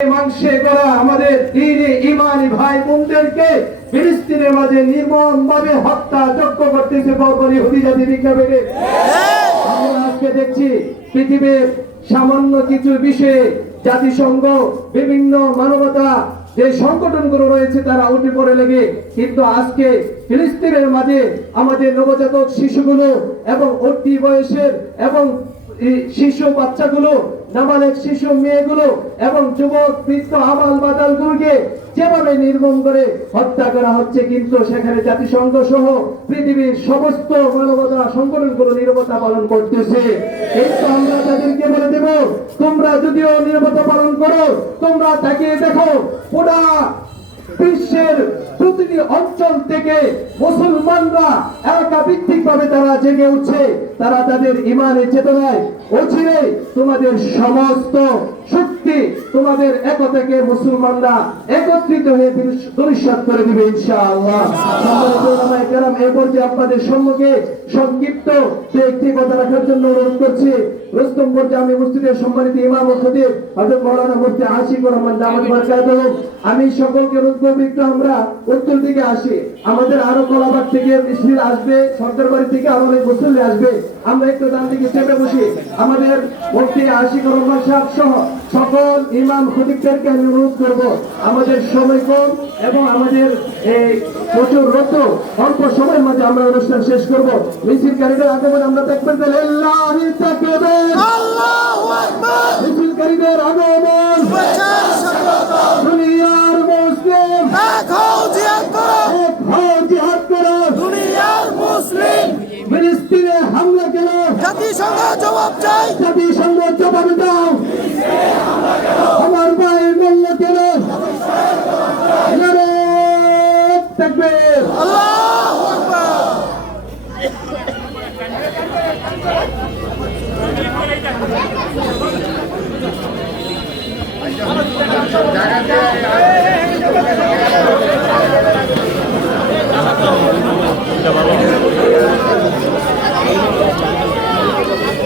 মাংসে করা আমাদের দ্বীনে ইমানি ভাই বোনদেরকে ফিলিস্তিনের মাঝে নির্মমভাবে হত্যা যজ্ঞ করতেছে বর্বর ইহুদি জাতি বিজ্ঞাপনে। আমরা আজকে দেখছি পৃথিবীর সামান্য কিছু বিষয়ে জাতিসংঘ বিভিন্ন মানবতা যে সংগঠনগুলো রয়েছে তারা উঠে পড়ে লেগে, কিন্তু আজকে ফিলিস্তিনের মাঝে আমাদের নবজাতক শিশুগুলো এবং অতি বয়সের এবং শিশু বাচ্চাগুলো, নাবালেগ শিশু মেয়েগুলো এবং যুবক বৃদ্ধ আবাল বাদালগুলোকে যেভাবে নির্মম করে হত্যা করা হচ্ছে, কিন্তু সেখানে জাতিসংঘ সহ পৃথিবীর সমস্ত মানবতা সংগঠনগুলো নীরবতা পালন করতেছে। কিন্তু আমরা তাদেরকে বলে দেব, তোমরা যদিও নীরবতা পালন করো, তোমরা তাকিয়ে দেখো পুরা বিশ্বের প্রতিটি অঞ্চল থেকে মুসলমানরা একাভিত্তিক ভাবে তারা জেগে উঠছে। তারা তাদের ইমানের চেতনায় অচিরে তোমাদের সমস্ত শক্তি তোমাদের একতাকে মুসলমানরা একত্রিত হয়ে ধূলিসাৎ করে দিবে ইনশাআল্লাহ। এই পর্যায়ে আপনাদের সম্মুখে সংক্ষিপ্ত একটি কথা রাখার জন্য অনুরোধ করছি। রুস্তম পর্যায়ে আমি মসজিদের সম্মানিত ইমাম ও খতিব হযরত মাওলানা মুফতি আশিকুর রহমান দামাত বরকাতুহু, আমি সকলকে অনুরোধ করব একটু আমরা উত্তর দিকে আসি। আমাদের আরো কলাবাগ থেকে মিছিল আসবে, সরকারবাড়ি থেকে আমাদের মুসল্লি আসবে, আমরা একটু ডান দিকে চেপে বসি। আমাদের মুফতি আশিকুর রহমান সাহেব সহ সকল ইমাম খতিবদেরকে আমি অনুরোধ করব, আমাদের সময় কম এবং আমাদের এই প্রচুর রত অল্প সময়ের মধ্যে আমরা অনুষ্ঠান শেষ করব। মিছিলকারীদের আগমন আমরা দেখবেন, লিল্লাহি তাকবীর, আল্লাহু আকবার। মিছিলকারীদের আগমন, দুনিয়ার মুসলিম এক হও, জিহাদ করো, এক হও, জিহাদ করো। দুনিয়ার মুসলিম ফিলিস্তিনে হামলা কেন? জাতিসংঘ জবাব চাই, জাতিসংঘ জবাব দাও। আমার ভাইয়ের মূল্য কেন? নারে তাকবীর, আল্লাহু আকবার।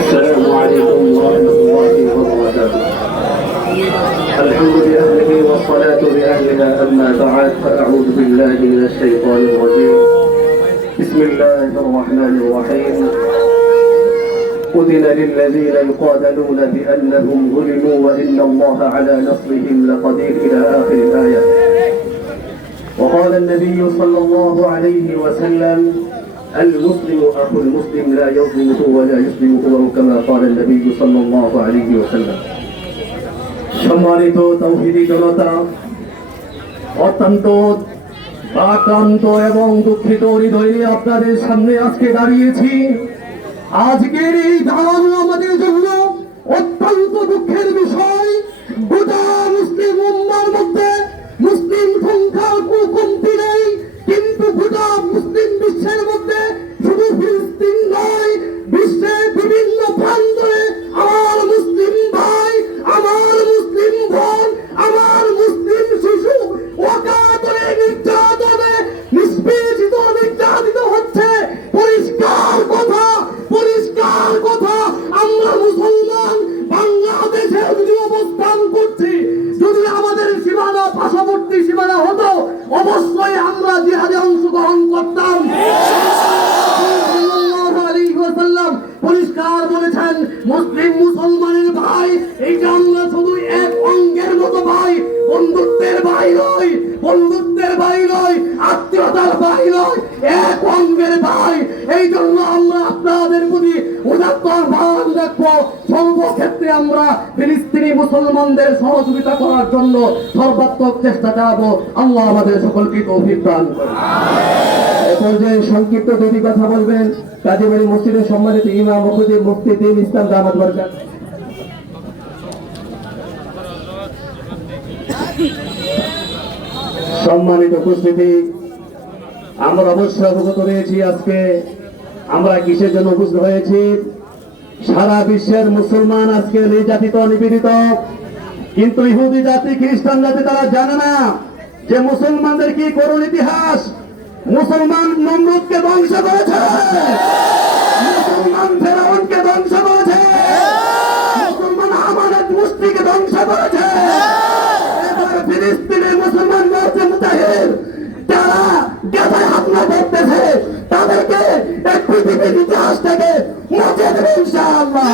السلام عليكم ورحمة الله وبركاته. الحمد لله والصلاة لأهلها أما بعد فأعوذ بالله من الشيطان الرجيم. بسم الله الرحمن الرحيم. أذن للذين يقاتلون بأنهم ظلموا وإن الله على نصرهم لقدير إلى آخر الآية. وقال النبي صلى الله عليه وسلم المسلم أخو المسلم لا يظلمه ولا يسلمه كما قال النبي صلى الله عليه وسلم. সম্মানিত তাওহীদি জনতা, অত্যন্ত আক্রান্ত এবং দুঃখিত হৃদয় নিয়ে আপনাদের সামনে আজকে দাঁড়িয়েছি। আজকের এই দাঁড়ানো আমাদের জন্য অত্যন্ত দুঃখের বিষয়। গোটা মুসলিম উম্মার মধ্যে মুসলিম সংখ্যা কমতি নেই, কিন্তু গোটা মুসলিম বিশ্বের মধ্যে শুধু ফিলিস্তিন নয়, বিশ্বের বিভিন্ন প্রান্তরে আমার মুসলিম ভাই, আমার মুসলিম বোন, আমার মুসলিম শিশু অকাতরে নির্যাতনে নিষ্পেষিত নির্যাতিত হচ্ছে। পরিষ্কার কথা, পরিষ্কার কথা, আমরা মুসলমান বাংলাদেশে যদি অবস্থান করছি, যদি আমাদের সীমানা পার্শ্ববর্তী সীমানা হতো, অবশ্যই আমরা জিহাদে অংশগ্রহণ করতাম। পরিষ্কার বলেছেন, মুসলিম মুসলমানের ভাই, এইটা আমরা শুধু এক অঙ্গের মতো ভাই, বন্ধুত্বের ভাই নয়, বন্ধুত্বের ভাই নয়, আত্মীয়তার ভাই নয়, এক অঙ্গের ভাই। এই জন্য আমরা আপনাদের প্রতি উদাত্ত আহ্বান রাখবো, সর্বক্ষেত্রে আমরা ফিলিস্তিনি মুসলমানদের সহযোগিতা করার জন্য সর্বাত্মক চেষ্টা চালাবো। আল্লাহ আমাদের সকলকে তৌফিক দান করুন। এই পর্যায়ে সংক্ষিপ্ত দুটি কথা বলবেন কাজীবাড়ি মসজিদের সম্মানিত ইমাম ও খতিব মুফতি দ্বীন ইসলাম দামাত বরকাতুহু। সম্মানিত উপস্থিতি, আমরা অবশ্যই অবগত রয়েছি আজকে আমরা কিসের জন্য উপস্থিত হয়েছি। সারা বিশ্বের মুসলমান আজকে নির্যাতিত নিপীড়িত, কিন্তু ইহুদি জাতি খ্রিস্টান জাতি তারা জানে না যে মুসলমানদের কি করুণ ইতিহাস। মুসলমান নমরুদকে ধ্বংস করেছে, মুসলমান ফেরাউনকে ধ্বংস করেছে, মুসলমান আমানত মুস্তিকে ধ্বংস করেছে। এই পৃথিবীর ইতিহাস থেকে মুছে দেবে ইনশাআল্লাহ।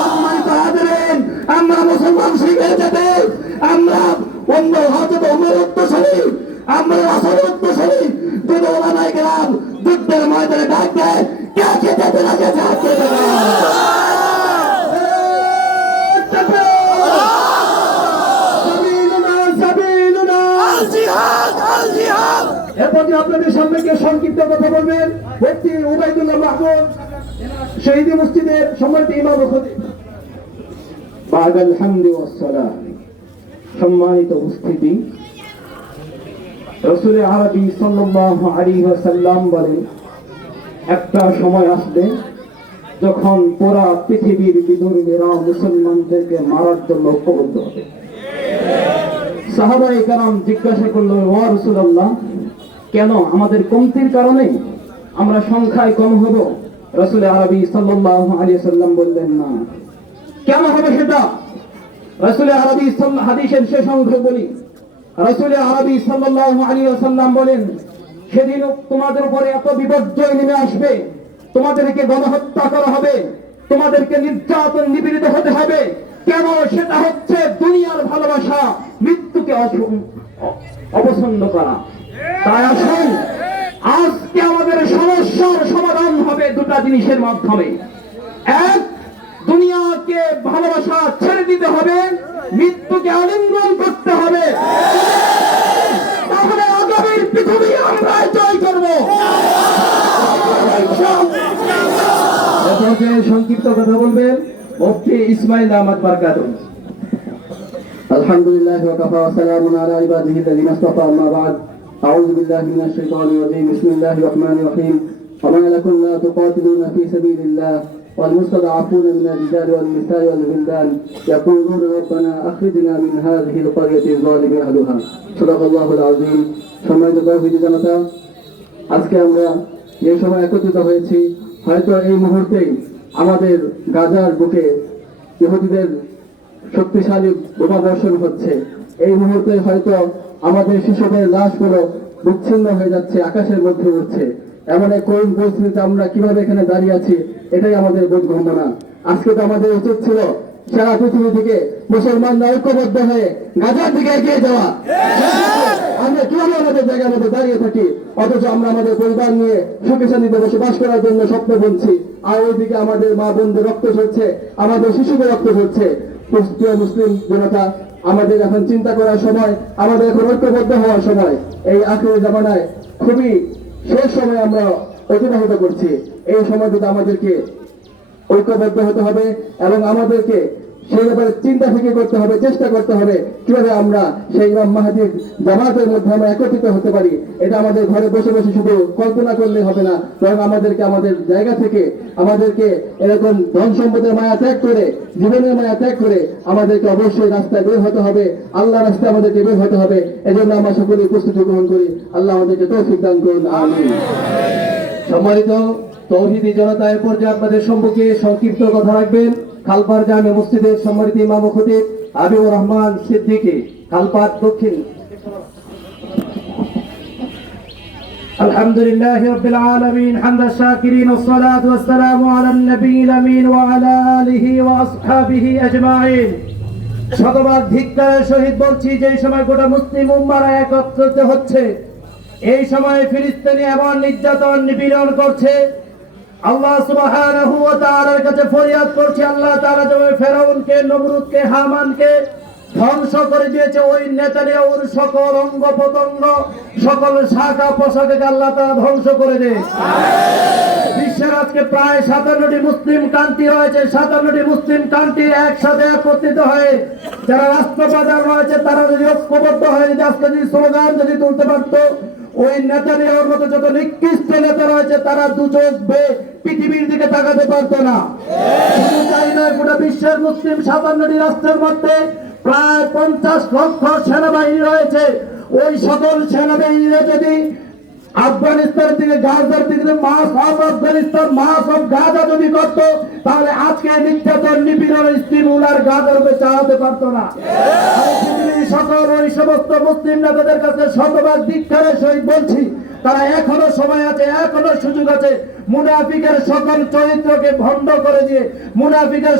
সম্মানিত হাজিরিন, আমরা মুসলমান শিখে যেতে আমরা অন্য হয়তো অনুরক্তশালী, আমরা আসল উত্তরশালী যদি ওলামায়ে কেরাম যুদ্ধের ময়দানে ডাক দেয় কে কে যেতে লাগে যাচ্ছে এরপর আপনাদের সামনে কে সংক্ষিপ্ত কথা বলবেন মুফতি উবাইদুল্লাহ মাহমুদ, শহীদ মসজিদের সম্মানিত ইমাম ও খতিব। বাদাল হামদি ওয়াস সালাম। সম্মানিত উপস্থিতি, রাসূল আরবি সাল্লাল্লাহু আলাইহি ওয়াসাল্লাম বলেন, একটা সময় আসবে যখন পুরা পৃথিবীর বিধর্মীরা মুসলমানদেরকে মারার জন্য ঐক্যবদ্ধ হবে। সাহাবায়ে কেরাম জিজ্ঞাসা করলো, ওয়া রাসূলুল্লাহ, কেন আমাদের কমতির কারণে আমরা সংখ্যায় কম হব? রাসূল আরবি সাল্লাল্লাহু আলাইহি ওয়াসাল্লাম বললেন, না, কেন হবে সেটা? রাসূল আরবি হাদিসের শেষ অংশ বলি, রাসূল আরবি সাল্লাল্লাহু আলাইহি ওয়াসাল্লাম বলেন, সেদিন তোমাদের উপরে এত বিপর্যয় নেমে আসবে, তোমাদেরকে গণহত্যা করা হবে, তোমাদেরকে নির্যাতন নিপীড়িত হতে হবে। কেন? সেটা হচ্ছে দুনিয়ার ভালোবাসা মৃত্যুকে অপছন্দ করা। তাই আসুন, আজকে আমাদের সমস্যার সমাধান হবে দুটা জিনিসের মাধ্যমে। এক, দুনিয়াকে ভালোবাসা ছেড়ে দিতে হবে, মৃত্যুকে আলিঙ্গন করতে হবে, তাহলে আগামীর পৃথিবী আমরা জয় করবো। সংক্ষিপ্ত কথা বলবেন মুফতি ইসমাইল আহমদ বারকাতুহ। আলহামদুলিল্লাহ ওয়া কাফা ওয়া সালামুন আলা ইবাদিহি আল্লাযিনা ইসতাফা, আম্মা বা'দ। আউযু বিল্লাহি মিনাশ শাইতানির রাজীম। বিসমিল্লাহির রহমানির রহিম। ওয়া মা লাকুম লা তুকাতিলুনা ফী সাবিলিল্লাহ ওয়াল মুস্তাদআফুনা মিনার রিজালি ওয়াল নিসাই ওয়াল বিলদান ইয়াকুলুনা রাব্বানা আখরিজনা মিন হাযিহিল ক্বরিয়াতি যালিমি আহলুহা। সাদাকাল্লাহুল আযীম। সম্মানিত তাওহীদি জনতা, আজকে আমরা যে সময় একত্রিত হয়েছি, হয়তো এই মুহূর্তেই আমাদের গাজার বুকে ইহুদিদের শক্তিশালী বোমা বর্ষণ হচ্ছে। এই মুহূর্তে হয়তো আমাদের শিশুদের লাশগুলো বিচ্ছিন্ন হয়ে যাচ্ছে, আকাশের মধ্যে উঠছে। এমন এক করুণ পরিস্থিতিতে আমরা কিভাবে এখানে দাঁড়িয়ে আছি, এটাই আমাদের বোধগম্য না। আজকে তো আমাদের উচিত ছিল সারা পৃথিবী থেকে মুসলমানরা ঐক্যবদ্ধ হয়ে গাজার দিকে এগিয়ে যাওয়া। আমরা কিভাবে আমাদের জায়গার মধ্যে দাঁড়িয়ে থাকি, অথচ আমরা আমাদের পরিবার নিয়ে সুখে শান্তিতে বসবাস করার জন্য স্বপ্ন বুনছি, আর ওইদিকে আমাদের মা বোনদের রক্ত ঝরছে, আমাদের শিশুদের রক্ত ঝরছে। প্রিয় মুসলিম জনতা, আমাদের এখন চিন্তা করার সময়, আমাদের এখন ঐক্যবদ্ধ হওয়ার সময়। এই আখিরি জামানায় খুবই শেষ সময় আমরা অতিবাহিত করছি। এই সময়টিতে আমাদেরকে ঐক্যবদ্ধ হতে হবে এবং আমাদেরকে সেই ব্যাপারে চিন্তা ফিকির করতে হবে, চেষ্টা করতে হবে কিভাবে আমরা সেই ইমাম মাহদীর জামাতের মধ্যে আমরা একত্রিত হতে পারি। এটা আমাদের ঘরে বসে বসে শুধু কল্পনা করলে হবে না, বরং আমাদেরকে আমাদের জায়গা থেকে আমাদেরকে এরকম ধন সম্পদের মায়া ত্যাগ করে, জীবনের মায়া ত্যাগ করে আমাদেরকে অবশ্যই রাস্তায় বের হতে হবে, আল্লাহ রাস্তায় আমাদেরকে বের হতে হবে। এজন্য আমরা সকলে প্রস্তুতি গ্রহণ করি। আল্লাহ আমাদেরকে তৌফিক দান করুন, আমিন। সম্মানিত তাওহীদি জনতা, এ পর্যায়ে আপনাদের সম্মুখে সংক্ষিপ্ত কথা রাখবেন খালপাড় জামে মসজিদের সম্মানিত ইমাম ও খতিব হাবিবুর রহমান সিদ্দিকী, খালপাড় দক্ষিণ। আলহামদুলিল্লাহি রাব্বিল আলামিন হামদাশ শাকিরিন ওয়াস সালাতু ওয়াস সালামু আলান নবিয়্যিল আমিন ওয়া আলা আলিহি ওয়া আসহাবিহি আজমাইন। শতভাগ ধিক্কারের সহিত বলছি, যে সময় গোটা মুসলিম উম্মাহরা একত্রিত হচ্ছে, এই সময় ফিলিস্তিনি এমন নির্যাতন নিপীড়ন করছে, আল্লাহ সুবহানাহু ওয়া তাআলার কাছে ফরিয়াদ করছি, আল্লাহ তাআলা যেভাবে ফেরাউনকে, নমরুদকে, হামানকে ধ্বংস করে দিয়েছে, ওই নেতানিয়াহুর সকল অঙ্গ প্রত্যঙ্গ, সকল শাখা প্রশাখাকে আল্লাহ তাআলা ধ্বংস করে দেয়। বিশ্বের আজকে প্রায় 57টি মুসলিম কান্ট্রি রয়েছে। 57টি মুসলিম কান্ট্রি একসাথে একত্রিত হয়ে যারা রাষ্ট্রপ্রধান রয়েছে, তারা যদি ঐক্যবদ্ধ হয়ে যদি আজকে যদি স্লোগান যদি তুলতে পারতো, ওই নেতানিয়াহুর মতো যত নিকৃষ্ট নেতা রয়েছে তারা দু চোখ বেয়ে পৃথিবীর দিকে তাকাতে পারতো না। শুধু তাই নয়, গোটা বিশ্বের মুসলিম 57টি রাষ্ট্রের মধ্যে প্রায় 50 লক্ষ সেনাবাহিনী রয়েছে। ওই সকল সেনাবাহিনীরা যদি আফগানিস্তান থেকে গাজার দিকে মাস অফ আফগানিস্তান, মাস অফ গাজা যদি করত, তাহলে আজকে নির্যাতন নিপীড়ন স্টিমুল আর গাজার উপরে চালাতে পারতো না। সকল ওই সমস্ত মুসলিম নেতাদের কাছে শতভাগ ধিক্কারের সহিত বলছি, তারা এখনো সময় আছে, এখনো সুযোগ আছে মুনাফিকের সকল চরিত্রকে ভণ্ড করে দিয়ে, মুনাফিকের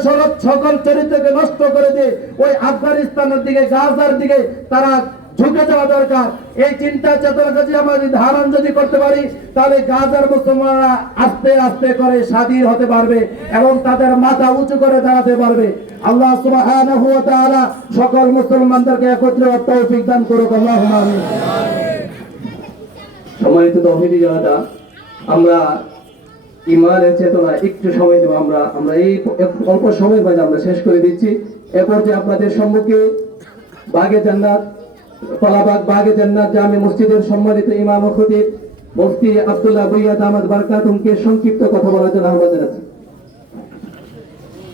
সকল চরিত্রকে নষ্ট করে দিয়ে ওই আফগানিস্তানের দিকে, গাজার দিকে তারা ঝুঁকে যাওয়া দরকার। এই চিন্তা চেতনা যদি আমরা ধারণ যদি করতে পারি, তাহলে গাজার মুসলমানরা আস্তে আস্তে করে স্বাধীন হতে পারবে এবং তাদের মাথা উঁচু করে দাঁড়াতে পারবে। আল্লাহ সুবহানাহু ওয়া তাআলা সকল মুসলমানদেরকে একত্রে হওয়ার তৌফিক দান করুক। আল্লাহুম্মা আমিন। সম্মানিত তৌহিদি জনতা, আমরা ইমানের চেতনা একটু সময় দেব। আমরা এই অল্প সময়ের মাঝে আমরা শেষ করে দিচ্ছি। এরপর যে আপনাদের সম্মুখে বাগে জান্নাত, কলাবাগ বাগে জান্নাত জামে মসজিদের সম্মানিত ইমাম ও খতিব মুফতি আব্দুল্লাহ ভুঁইয়া দামাত বারকাতুহুমকে সংক্ষিপ্ত কথা বলার জন্য আহ্বান জানাচ্ছি।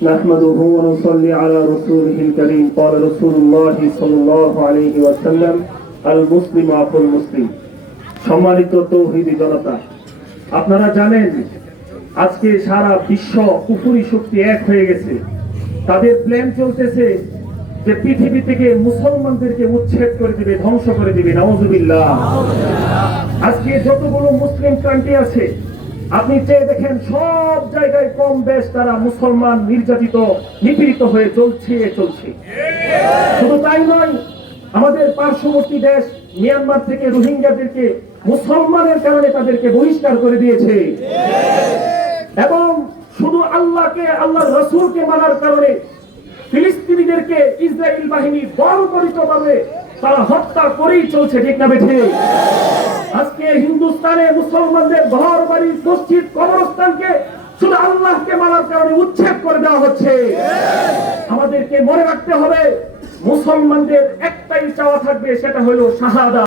نحمده ونصلي على رسوله الكريم قال رسول الله صلى الله عليه وسلم المسلم أخو المسلم। সম্মানিত তৌহিদি জনতা, আপনারা জানেন আজকে সারা বিশ্ব কুফরি শক্তি এক হয়ে গেছে। তাদের প্ল্যান চলতেছে যে পৃথিবী থেকে মুসলমানদেরকে উচ্ছেদ করে দিবে, ধ্বংস করে দিবে। নাউজুবিল্লাহ। আজকে যতগুলো মুসলিম কান্ট্রি আছে আপনি চেয়ে দেখেন, সব জায়গায় কম বেশ তারা মুসলমান নির্যাতিত, নিপীড়িত হয়ে চলছে। শুধু তাই নয়, আমাদের পার্শ্ববর্তী দেশ মিয়ানমার থেকে রোহিঙ্গাদেরকে মুসলমানের কারণে তাদেরকে বহিষ্কার করে দিয়েছে এবং শুধু আল্লাহকে, আল্লাহর রাসূলকে মানার কারণে ফিলিস্তিনিদেরকে ইসরায়েল বাহিনী বর্বরিতভাবে তারা হত্যা করেই চলছে। ঠিক না বেঠে? আজকে হিন্দুস্তানে মুসলমানদের ঘর বাড়ি, মসজিদ, কবরস্থানকে শুধু আল্লাহকে মানার কারণে উচ্ছেদ করে দেওয়া হচ্ছে। আমাদেরকে মনে রাখতে হবে, মুসলমানদের একটাই চাওয়া থাকবে, সেটা হলো শাহাদাত।